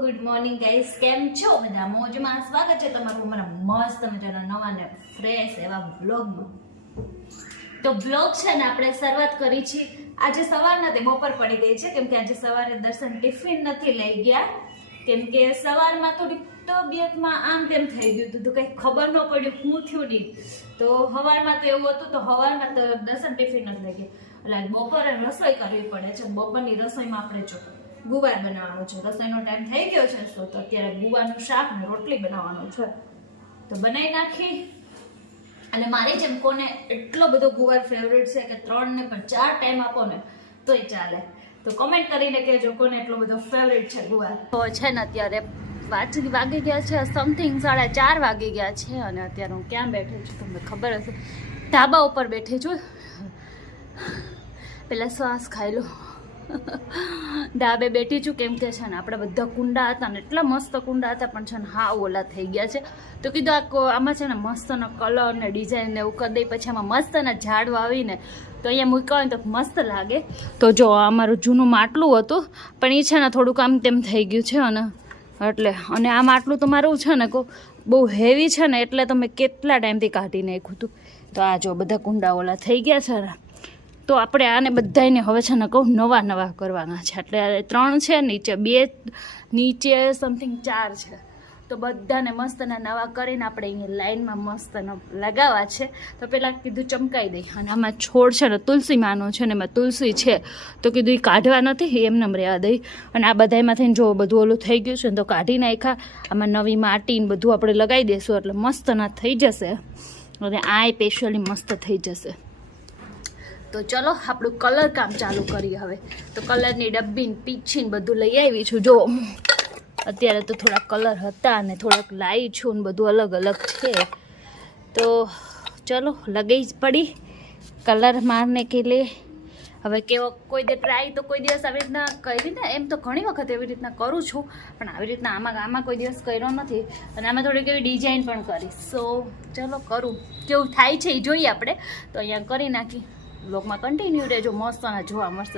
Good morning guys કેમ છો? બધા મોજમાં? સ્વાગત છે તમારું અમારા મસ્ત મજાના નવા ને ફ્રેશ એવા બ્લોગમાં તો બ્લોગ છે ને આપણે શરૂઆત કરી છે. આજે સવાર નથી બપોર પડી ગઈ છે, કેમ કે આજે સવારે દર્શન ટિફિન નથી લઈ ગયા. કેમ કે સવારમાં થોડીક તબિયતમાં આમ તેમ થઈ ગયું હતું, તો કંઈ ખબર ન પડ્યું હું થયું નહીં. તો સવારમાં તો એવું હતું, તો સવારમાં તો દર્શન ટિફિન નથી લઈ ગયા. એટલે બપોરે રસોઈ કરવી પડે છે, બપોરની રસોઈમાં આપણે જો ગુવાર બનાવવાનો છે. રસોઈનો ટાઈમ થઈ ગયો છે તો તો અત્યારે ગુવારનું શાક ને રોટલી બનાવવાનું છે. તો બનાવી નાખી. અને મારી જેમ કોને એટલો બધો ગુવાર ફેવરેટ છે કે ત્રણ ને પણ ચાર ટાઈમ આપો ને તોય ચાલે. તો કમેન્ટ કરીને કહેજો કોને એટલો બધો ફેવરેટ છે ગુવાર. તો છે ને અત્યારે પાંચ વાગી ગયા છે સમથિંગ સાડા ચાર વાગી ગયા છે અને અત્યારે હું ક્યાં બેઠી છું તમને ખબર હશે? ધાબા ઉપર બેઠી છું. પેલા શ્વાસ ખાઈ લો ધાબે બેઠી છું, કેમ કે છે ને, આપણે બધા કુંડા હતા ને, એટલા મસ્ત કુંડા હતા, પણ છે ને, હા, ઓલા થઈ ગયા છે. તો કીધું, આ આમાં છે ને, મસ્તનો કલર ને ડિઝાઇન ને એવું કરી દઈ, પછી આમાં મસ્તના ઝાડ વાવીને તો અહીંયા મૂક્યા તો મસ્ત લાગે. તો જો અમારું જૂનું માટલું હતું, પણ એ છે ને, થોડુંક આમ તેમ થઈ ગયું છે, અને એટલે, અને આ માટલું તો મારું છે ને કહો બહુ હેવી છે ને, એટલે તમે કેટલા ટાઈમથી કાઢી નાખ્યું હતું. તો આ જો, બધા કુંડા ઓલા થઈ ગયા છે ને. તો આપણે આને બધાને હવે છે ને કહું નવા નવા કરવાના છે. એટલે ત્રણ છે, નીચે બે, નીચે સમથિંગ ચાર છે. તો બધાને મસ્તના નવા કરીને આપણે અહીંયા લાઈનમાં મસ્ત લગાવવા છે. તો પહેલાં કીધું ચમકાઈ દઈ. અને આમાં છોડ છે ને તુલસી માનો છે ને એમાં તુલસી છે. તો કીધું એ કાઢવા નથી એમને એમ રહેવા દઈ અને આ બધામાંથી જો બધું ઓલું થઈ ગયું છે ને તો કાઢી નાખ્યા. આમાં નવી માટી ને બધું આપણે લગાવી દઈશું એટલે મસ્તના થઈ જશે. અને આ સ્પેશિયલી મસ્ત થઈ જશે. તો ચલો, આપણું કલર કામ ચાલુ કરીએ હવે. તો કલરની ડબ્બીને, પીછીને બધું લઈ આવી છું. જો, અત્યારે તો થોડા કલર હતા અને થોડાક લાવી છું ને બધું અલગ અલગ છે. તો ચલો લગાઈ જ પડી કલર મારને કે લે. હવે કેવો કોઈ દે ટ્રાય તો કોઈ દિવસ આવી રીતના કરી ને, એમ તો ઘણી વખત એવી રીતના કરું છું, પણ આવી રીતના આમાં આમાં કોઈ દિવસ કર્યો નથી. અને આમાં થોડીક એવી ડિઝાઇન પણ કરી. સો ચલો કરું. કેવું થાય છે એ જોઈએ આપણે. તો અહીંયા કરી નાખી. બ્લોગમાં કન્ટિન્યુ રહેજો. મસ્ત અને જોવા મસ્ત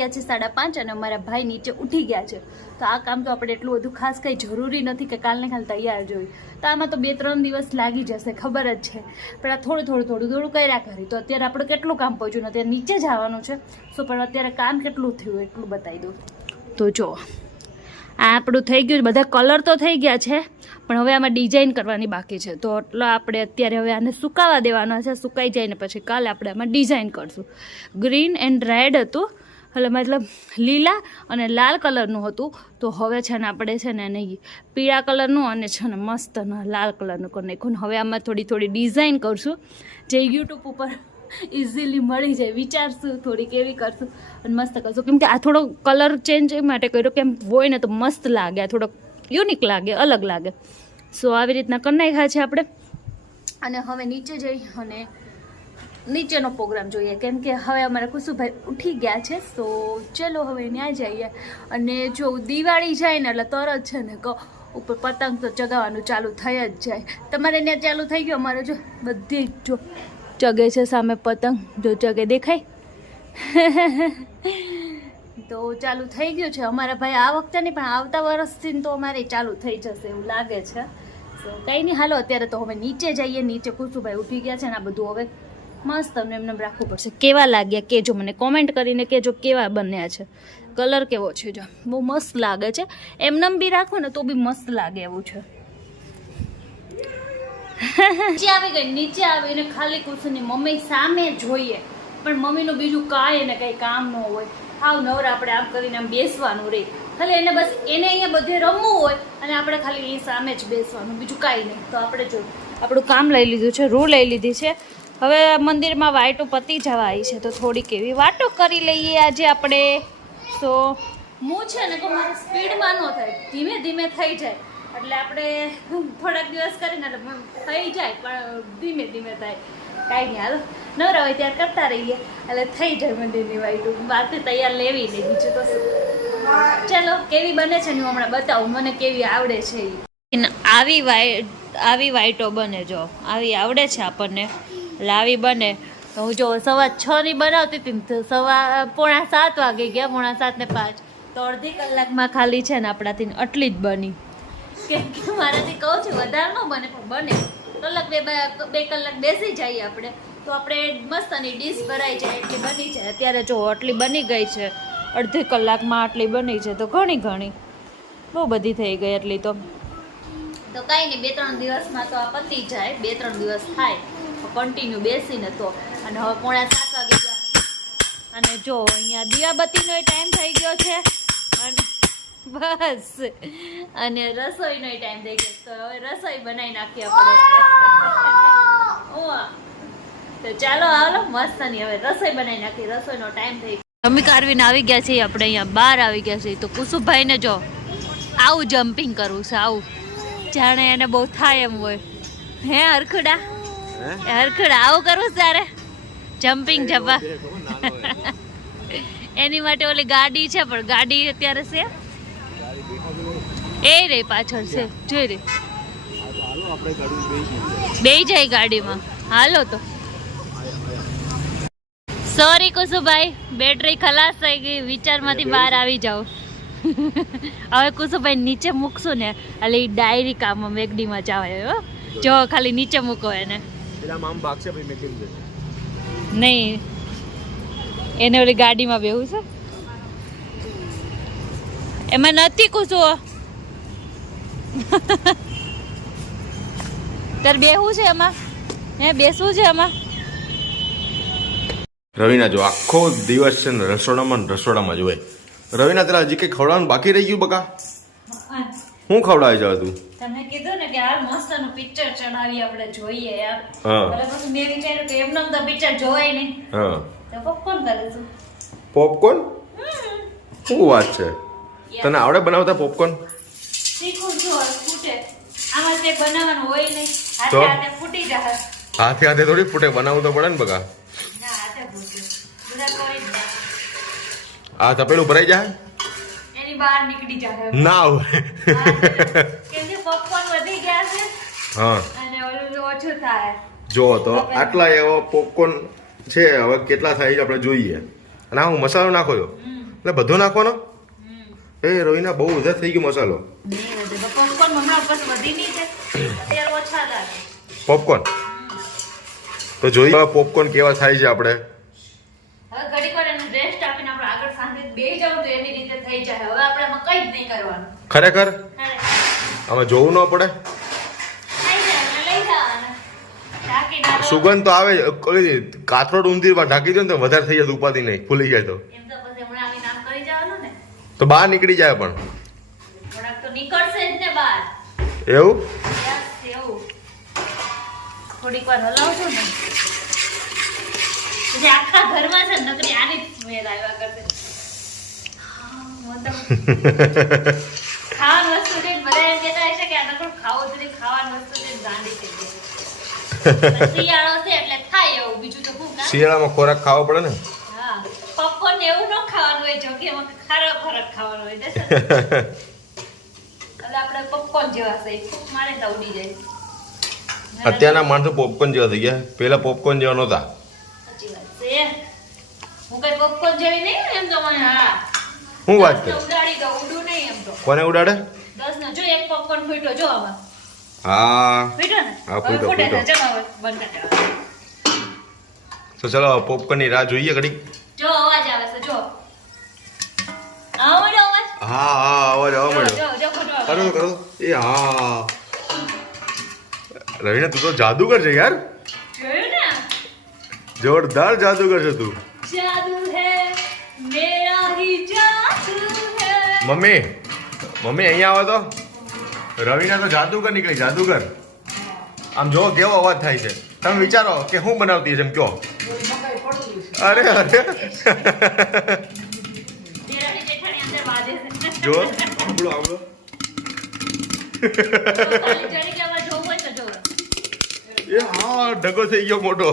ગયા છે સાડા પાંચ અને અમારા ભાઈ નીચે ઉઠી ગયા છે. તો આ કામ તો આપણે એટલું બધું ખાસ કંઈ જરૂરી નથી કે કાલને કાલ તૈયાર જોઈ તો આમાં તો બે ત્રણ દિવસ લાગી જશે, ખબર જ છે. પણ આ થોડું થોડું થોડું થોડું કર્યા કરી. તો અત્યારે આપણે કેટલું કામ પહોંચ્યું અત્યારે નીચે જવાનું છે. સો પણ અત્યારે કામ કેટલું થયું એટલું બતાવી દઉં. તો જો, આ આપણું થઈ ગયું બધા કલર તો થઈ ગયા છે, પણ હવે આમાં ડિઝાઇન કરવાની બાકી છે. તો એટલે આપણે અત્યારે હવે આને સુકાવા દેવાના છે. સુકાઈ જાય ને પછી કાલે આપણે આમાં ડિઝાઇન કરશું. ગ્રીન એન્ડ રેડ હતું. એટલે મતલબ લીલા અને લાલ કલરનું હતું. તો હવે છે ને આપણે છે ને એને પીળા કલરનું અને છે ને મસ્ત લાલ કલરનું કરી નાખ્યું. હવે આમાં થોડી થોડી ડિઝાઇન કરશું, જે યુટ્યુબ ઉપર ઇઝીલી મળી જાય. વિચારશું થોડી કેવી કરશું અને મસ્ત કરશું. કેમ કે આ થોડો કલર ચેન્જ માટે કર્યો કેમ હોય ને તો મસ્ત લાગે, આ થોડો યુનિક લાગે, અલગ લાગે. સો આવી રીતના કરી નાખ્યા છે આપણે. અને હવે નીચે જઈ અને નીચેનો પ્રોગ્રામ જોઈએ. કેમ કે હવે અમારા કુસુભાઈ ઉઠી ગયા છે, તો ચલો હવે ત્યાં જઈએ. અને જો દિવાળી જાય ને એટલે તરત છે ને કહો ઉપર પતંગ તો ચગાવવાનું ચાલુ થઈ જ જાય. તમારે ત્યાં ચાલુ થઈ ગયું અમારે જો? બધી જ જો ચગે છે, સામે પતંગ જો ચગે. દેખાય? તો ચાલુ થઈ ગયું છે. અમારા ભાઈ આ વખતે નહીં, પણ આવતા વર્ષથી તો અમારે ચાલુ થઈ જશે એવું લાગે છે. કંઈ નહીં, હાલો, અત્યારે તો હવે નીચે જઈએ. નીચે કુસુભાઈ ઉઠી ગયા છે ને આ બધું હવે મસ્ત તમને એમને રાખવું પડશે. કેવા લાગ્યા કેજો મને કોમેન્ટ કરીને કેજો કેવા બન્યા છે. કલર કેવો છે જો? બહુ મસ્ત લાગે છે. એમનેમ બી રાખો ને તો બી મસ્ત લાગે એવું છે. નીચે આવી ગઈ, નીચે આવીને ખાલી કુસુની મમ્મી સામે જોઈએ. પણ મમ્મીનું બીજું કાંઈ એને કંઈ કામ ન હોય. હાવ નવરા આપણે આમ કરીને આમ બેસવાનું રહે ખાલી એને બસ, એને અહીંયા બધે રમવું હોય અને આપણે ખાલી એ સામે જ બેસવાનું, બીજું કાંઈ નહીં. તો આપણે જો, આપણું કામ લઈ લીધું છે, રૂ લઈ લીધી છે. હવે મંદિરમાં વાઈટો પતી જવા આવી છે, તો થોડીક એવી વાતો કરી લઈએ આજે આપણે. તો હું છે ને, તો મારે સ્પીડમાં ન થાય, ધીમે ધીમે થઈ જાય. એટલે આપણે થોડાક દિવસ કરીને એટલે થઈ જાય, પણ ધીમે ધીમે થાય. કાંઈ નહીં, હાલો. નવરા હોય ત્યારે કરતા રહીએ, એટલે થઈ જાય મંદિરની વાઈટું. બારથી તૈયાર લેવી નહીં, બીજું તો ચાલો, કેવી બને છે ને હું હમણાં બતાવું, મને કેવી આવડે છે. આવી વાઈ આવી વાઈટો બને જો. આવી આવડે છે આપણને. આવી બને. તો હું જો સવા છ ની બનાવતી હતી સવા પોણા સાત વાગે ગયા, પોણા સાત ને પાંચ. તો અડધી કલાકમાં ખાલી છે ને આપણાથી આટલી જ બની. કેમ કે મારાથી કહું છું, વધારે ન બને, પણ બને. કલાક બે બે- કલાક બેસી જઈએ આપણે. તો આપણે મસ્ત મસ્તની ડીશ ભરાઈ જાય, એટલી બની જાય. અત્યારે જો આટલી બની ગઈ છે, અડધી કલાકમાં આટલી બની છે, તો ઘણી ઘણી. બહુ બધી થઈ ગઈ એટલી તો. તો કાંઈ નહીં, બે ત્રણ દિવસમાં તો આ પતી જાય, બે ત્રણ દિવસ થાય. કન્ટિન્યુ બેસીને તો. અને હવે પોણા સાત વાગે ગયા. અને જો, અહીંયા દીવાબત્તીનો ટાઈમ થઈ ગયો છે. અને બસ. અને રસોઈનો ટાઈમ થઈ ગયો તો હવે રસોઈ બનાવી નાખીએ આપણે. તો ચાલો, હાલો, મસ્તની હવે રસોઈ બનાવી નાખી રસોઈનો ટાઈમ થઈ ગયો. મમ્મી કારવીને આવી ગયા છીએ. આપણે અહીંયા બહાર આવી ગયા છીએ. તો કુસુભાઈને જો, આવું જમ્પિંગ કરવું છે, આવું. જાણે એને બહુ થાય એમ હોય. હે, હરખુડા? એ હરખુડા આવું કરવું તારે જમ્પિંગ જવા એની માટે ઓલી ગાડી છે પણ ગાડી અત્યારે છે. એ રે પાછળ છે જોઈ રે. બે જાય ગાડીમાં. હાલો તો. સોરી કુસુભાઈ બેટરી ખલાસ થઈ ગઈ વિચારમાંથી બહાર આવી જાઓ હવે કુસુભાઈ નીચે મૂકશું ને એટલે ડાયરી કામ વેગડીમાં જાવે હો. જો ખાલી નીચે મૂકો એને. નહીં. એને ઓલી ગાડીમાં બેવું છે? એમાં નથી કુસુ તાર બેહવું છે એમાં? હે બેસવું છે એમાં? રવિના જો આખો દિવસ છે ને રસોડામાં રસોડામાં જ હોય. રવિના તારા હજી કંઈ ખવડાવવાનું બાકી રહી ગયું બકા? હું ખવડાવી જાવ તું? તમે કીધું ને કે આ મસ્તનું પિક્ચર ચડાવી આપણે જોઈએ યાર. હા. પછી મેં વિચાર્યું કે એમનો તો પિક્ચર જોવાય નહીં. હા. તો પોપકોર્ન કરીશું પોપકોર્ન શું વાત છે? તને આવડે બનાવતા પોપકોર્ન શીખું છું ફૂટે. આમાં તે બનાવવાનું હોય નહીં? હાથે હાથે ફૂટી જાય. હાથે હાથે થોડી ફૂટે બનાવવું તો પડે ને બકા. ના હાથે ફૂટે. બધા કરી આ તપેલું ભરાઈ જાય? બહાર નીકળી જાય ના હોય. કેમ કે પોપકોર્ન વધી ગયા છે. હા. અને ઓલું ઓછું થાય. જો તો આટલા એવો પોપકોર્ન છે હવે કેટલા થાય છે આપણે જોઈએ. અને હું મસાલો નાખો છો એટલે બધો નાખવાનો? એ રોહિના બહુ વધારે થઈ ગયો મસાલો. પોપકોર્ન તો જોઈએ પોપકોર્ન કેવા થાય છે આપણે હવે ઘડીક વાર એને રેસ્ટ આપીને આપણે આગળ શાંતિ બે જાવ તો એની રીતે થઈ જાય. હવે આપણે એમાં કંઈ જ નહીં કરવાનું. ખરેખર? આમાં જોવું ન પડે. સુગંધ તો આવે કાથરોડ ઊંધી ઢાંકી દો ને તો વધારે થઈ જાય ઉપાધિ નહીં. ફૂલી જાય તો. તો બહાર નીકળી જાય પણ. એવું? થોડીક વાર હલાવજો ને. આખા ઘરમાં છે નકરી આની જ સ્મેલ આવ્યા કરશે. શિયાળામાં ખોરાક ખાવો પડે ને? હા એવું ન ખાવાનું હોય જો કે એમાં ખારો ખોરાક ખાવાનો હોય એટલે આપણે popcorn જેવા છે મારે તો ઉડી જાય. અત્યારના માણસો પોપકોર્ન જેવા થઈ ગયા. પેલા પોપકોર્ન જેવા નહોતા. હું કઈ પોપકોર્ન જેવી નહીં એમ તો મને હા. શું વાત કરે ઉડાડી દો ઉડું નહીં એમ તો. કોને ઉડાડે? 10 ના જો એક પોપકોર્ન ફૂટ્યો જો આવા. હા. ફૂટ્યો ને? હા, ફૂટ્યો, ફૂટ્યો. ચલો બંધ તો ચલો પોપકોર્નની રાહ જોઈએ ઘડી જો અવાજ આવે છે જો. આવો ને અવાજ. હા હા અવાજ આવવા જો મળ્યો જો જો કરો કરો. એ હા. રવિને તું તો જાદુગર છે યાર. જોયું ને? જોરદાર જાદુગર છે તું. મમ્મી મમ્મી અહીંયા આવો તો. રવિના તો જાદુગર નીકળી જાદુગર. આમ જો કેવો અવાજ થાય છે. તમે વિચારો કે હું બનાવતી છે એમ કયો અરે અરે. જો. આંબળો આંબળો ખાલી જરી કે આમાં જોવું હોય તો જોવો. એ હા ઢગો થઈ ગયો મોટો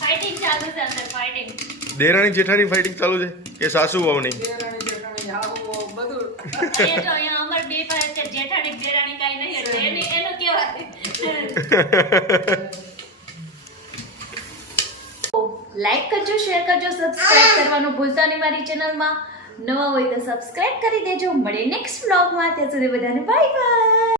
Fighting ચાલુ છે અંદર, fighting. દેરાણી જેઠાણી ફાઇટિંગ ચાલુ છે? કે સાસુ વહુની દેરાણી જેઠાણી આવું બધું. અહીંયા જો, બે પાસે જેઠાણી દેરાણી કાંઈ નહીં એટલે એને- એનું કહેવાય. લાઈક કરજો શેર કરજો સબસ્ક્રાઇબ કરવાનું ભૂલતા નહીં મારી ચેનલમાં નવા હોય તો સબસ્ક્રાઇબ કરી દેજો. મળે નેક્સ્ટ બ્લોગમાં ત્યાં સુધી બધાને બાય બાય